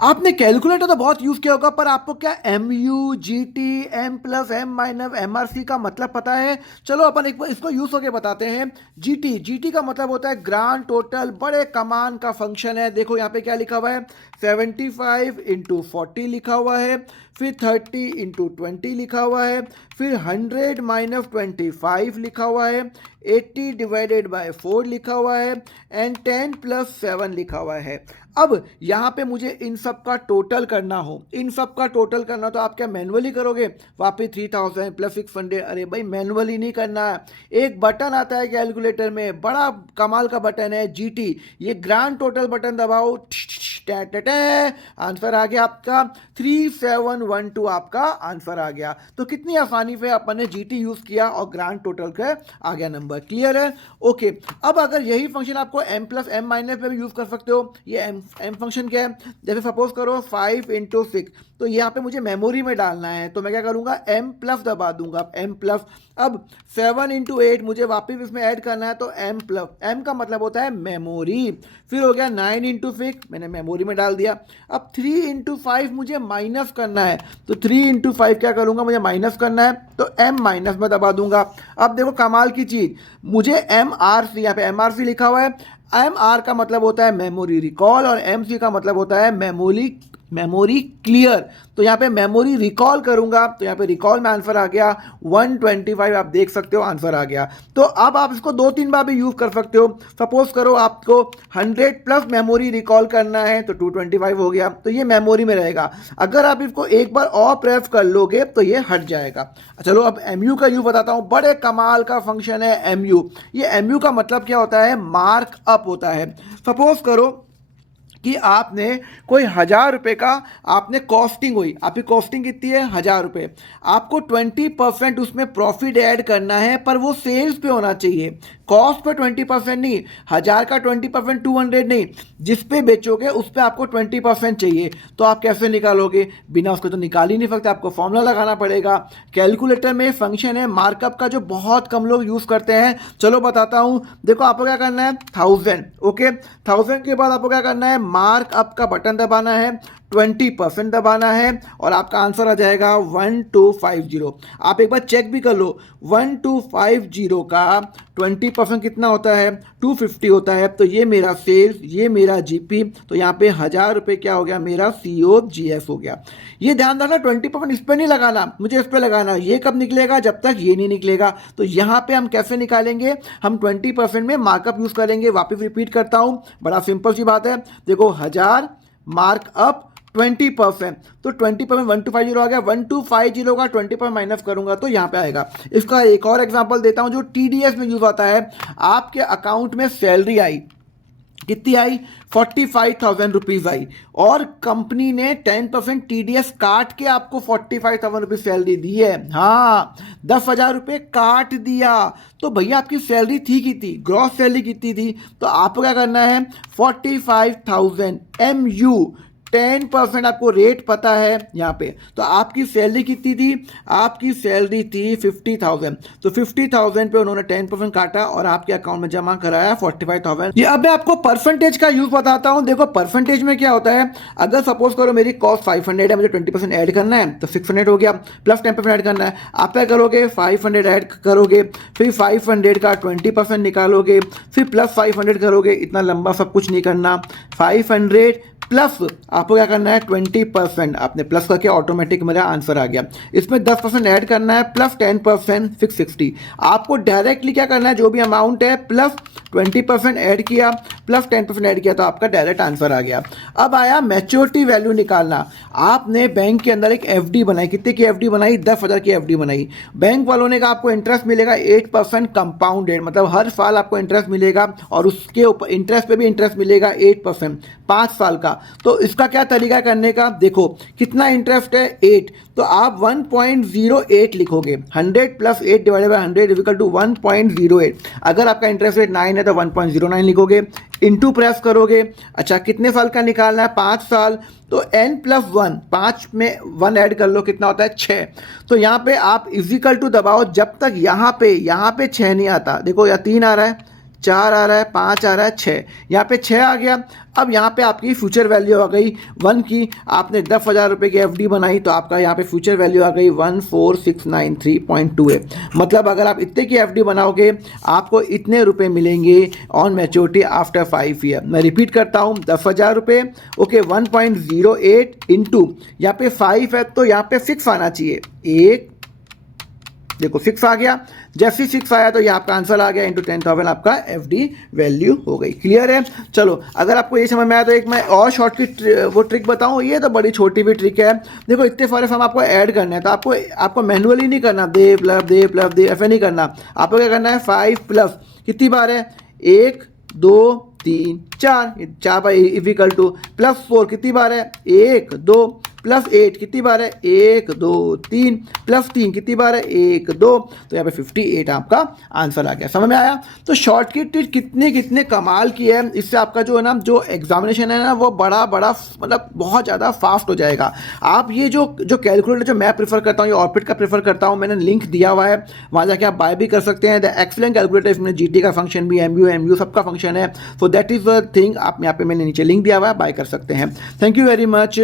आपने कैलकुलेटर तो बहुत यूज किया होगा, पर आपको क्या M U G T M plus M minus M R C का मतलब पता है? चलो अपन एक बार इसको यूज होके बताते हैं। जी टी का मतलब होता है ग्रांड टोटल, बड़े कमान का फंक्शन है। देखो यहाँ पे क्या लिखा हुआ है, 75 × 40 लिखा हुआ है, फिर 30 × 20 लिखा हुआ है, फिर 100 - 25 लिखा हुआ है, 80/4 लिखा हुआ है, एंड 10 + 7 लिखा हुआ है। अब यहाँ पे मुझे इन सब का टोटल करना हो, इन सब का टोटल करना, तो आप क्या मैनुअली करोगे? वापस 3000 + 600, अरे भाई मैनुअली नहीं करना है। एक बटन आता है कैलकुलेटर में, बड़ा कमाल का बटन है जीटी, ये ग्रांड टोटल बटन दबाओ, आंसर आ गया आपका 3712, आपका आंसर आ गया। तो कितनी आसानी से अपन ने जीटी यूज किया और ग्रांड टोटल का आ गया नंबर। क्लियर है? ओके। अब अगर यही फंक्शन आपको m + m - में भी यूज कर सकते हो। ये m फंक्शन क्या है? जैसे सपोज करो 5 × 6, तो यहाँ पे मुझे मेमोरी में डालना है, तो मैं क्या करूंगा, m+ दबा दूंगा, m+। अब 7 × 8 मुझे वापस इसमें ऐड करना है, तो m+, m का मतलब होता है मेमोरी। फिर हो गया 9 × 6, मैंने मेमोरी में डाल दिया। अब 3 × 5 मुझे माइनस करना है, तो 3 × 5 क्या करूंगा, मुझे माइनस करना है, तो m- में दबा दूंगा। अब देखो कमाल की चीज, मुझे MRC, यहाँ पे MRC लिखा हुआ है, MR का मतलब होता है मेमोरी रिकॉल, और MC का मतलब होता है मेमोरी क्लियर। तो यहाँ पे मेमोरी रिकॉल करूंगा, तो यहाँ पे रिकॉल में आंसर आ गया 125, आप देख सकते हो आंसर आ गया। तो अब आप इसको 2-3 बार भी यूज कर सकते हो। सपोज करो आपको 100+ मेमोरी रिकॉल करना है, तो 225 हो गया, तो ये मेमोरी में रहेगा। अगर आप इसको एक बार और प्रेस कर लोगे तो ये हट जाएगा। चलो अब MU का यूज बताता हूं, बड़े कमाल का फंक्शन है MU। ये MU का मतलब क्या होता है? मार्क अप होता है। सपोज करो कि आपने कोई 1000 रुपये का, आपने कॉस्टिंग हुई, आपकी कॉस्टिंग कितनी है? 1000 रुपये। आपको 20% उसमें प्रॉफिट ऐड करना है, पर वो सेल्स पे होना चाहिए, कॉस्ट पे 20% नहीं। 1000 का 20% 200 नहीं, जिस पे बेचोगे उस पे आपको 20% चाहिए। तो आप कैसे निकालोगे? बिना उसको तो निकाल ही नहीं सकते, आपको फॉर्मूला लगाना पड़ेगा। कैलकुलेटर में फंक्शन है मार्कअप का, जो बहुत कम लोग यूज करते हैं। चलो बताता हूं, देखो आपको क्या करना है, 1000, ओके। 1000 के बाद आपको क्या करना है, मार्कअप का बटन दबाना है, 20% दबाना है, और आपका आंसर आ जाएगा 1250। आप एक बार चेक भी कर लो, 1250 का 20% कितना होता है? 250 होता है। तो ये मेरा सेल्स, ये मेरा जीपी, तो यहाँ पे 1000 रुपये क्या हो गया, मेरा COGS हो गया। ये ध्यान रखना, 20% इस पर नहीं लगाना, मुझे इस पर लगाना। ये कब निकलेगा? जब तक ये नहीं निकलेगा। तो यहाँ पे हम कैसे निकालेंगे? हम 20% में मार्कअप यूज करेंगे। वापस रिपीट करता हूं, बड़ा सिंपल सी बात है। देखो 1000 मार्कअप 20%, तो 20% 1250 आ गया। 1250 का 20% माइनस करूंगा तो यहाँ पे आएगा। इसका एक और एग्जांपल देता हूं जो TDS में यूज आता है। आपके अकाउंट में सैलरी आई, कितनी आई? 45,000 रुपीज आई, और कंपनी ने 10% TDS काट के आपको 45,000 रुपीज सैलरी दी है। हाँ, 10,000 रुपये काट दिया। तो भैया आपकी सैलरी थी कितनी, ग्रॉस सैलरी कितनी थी? तो आपको क्या करना है, 45,000 MU, 10% आपको रेट पता है यहाँ पे। तो आपकी सैलरी कितनी थी? आपकी सैलरी थी 50,000, तो 50,000 पे उन्होंने 10% काटा और आपके अकाउंट में जमा कराया 45,000। ये अब मैं आपको परसेंटेज का यूज बताता हूँ। देखो परसेंटेज में क्या होता है, अगर सपोज करो मेरी कॉस्ट 500 है, मुझे 20% ऐड करना है, तो 600 हो गया, प्लस 10% ऐड करना है। आप क्या करोगे, 500 ऐड करोगे, फिर 500 का 20% निकालोगे, फिर प्लस 500 करोगे। इतना लंबा सब कुछ नहीं करना, 500 प्लस आपको क्या करना है, 20%। आपने प्लस करके ऑटोमेटिक मेरा आंसर आ गया। इसमें 10% ऐड करना है, प्लस 10%, 660। आपको डायरेक्टली क्या करना है, जो भी अमाउंट है प्लस 20% ऐड किया, प्लस 10% ऐड किया, तो आपका डायरेक्ट आंसर आ गया। अब आया मैच्योरिटी वैल्यू निकालना। आपने बैंक के अंदर एक FD बनाई, कितने की FD बनाई? 10,000 की FD बनाई। बैंक वालों ने कहा आपको इंटरेस्ट मिलेगा 8% कंपाउंडेड, मतलब हर साल आपको इंटरेस्ट मिलेगा, और उसके ऊपर इंटरेस्ट पे भी इंटरेस्ट मिलेगा 8%, 5 साल का। तो इसका क्या तरीका करने का, देखो कितना इंटरेस्ट है, 8, तो आप 1.08 लिखोगे। 100 + 8 / 100 = 1.08। अगर आपका इंटरेस्ट रेट 9 है तो 1.09 लिखोगे, इंटू प्रेस करोगे। अच्छा, कितने साल का निकालना है? 5 साल। तो n+1, 5 में 1 ऐड कर लो, कितना होता है? 6। तो यहाँ पे आप इजिकल टू दबाओ, जब तक यहाँ पे 6 नहीं आता। देखो या 3 आ रहा है, 4 आ रहा है, 5 आ रहा है, 6, यहाँ पे 6 आ गया। अब यहाँ पे आपकी फ्यूचर वैल्यू आ गई 1 की, आपने 10,000 रुपये की एफडी बनाई तो आपका यहाँ पे फ्यूचर वैल्यू आ गई 14693.2 है। मतलब अगर आप इतने की एफडी बनाओगे आपको इतने रुपए मिलेंगे ऑन मैच्योरिटी आफ्टर 5 ईयर। मैं रिपीट करता हूँ, 10,000 रुपये, ओके, 1.08 इंटू यहाँ पे 5 है तो यहाँ पे 6 आना चाहिए। एक देखो 6 आ गया, जैसे ही 6 आया तो ये आपका आंसर आ गया इंटू 10,000 आपका एफडी वैल्यू हो गई। क्लियर है? चलो अगर आपको ये समझ में आया तो एक मैं और शॉर्ट की वो ट्रिक बताऊं, ये तो बड़ी छोटी भी ट्रिक है। देखो इतने सारे फॉर्म आपको ऐड करने हैं तो आपको मैनुअली नहीं करना, दे प्लस दे ऐसे नहीं करना। आपको क्या करना है, 5 प्लस कितनी बार है, 1 2 3 4 बाई इक्वल टू प्लस 4 कितनी बार है, 1 2 प्लस 8 कितनी बार है, 1 2 3 प्लस 3 कितनी बार है, 1 2, तो यहाँ पे 58 आपका आंसर आ गया। समझ में आया? तो शॉर्ट की ट्रिक कितने कमाल की है, इससे आपका जो है ना जो एग्जामिनेशन है ना वो बड़ा मतलब बहुत ज़्यादा फास्ट हो जाएगा। आप ये जो कैलकुलेटर जो मैं प्रीफर करता हूँ, ये ऑर्बिट का प्रीफर करता हूँ, मैंने लिंक दिया हुआ है, वहाँ जाके आप बाय भी कर सकते हैं। द एक्सलेंट कैलकुलेटर, इसमें जीटी का फंक्शन भी, एमयू सबका फंक्शन है। So that is the thing, आप यहाँ पे मैंने नीचे लिंक दिया हुआ है, बाय कर सकते हैं। Thank you very much.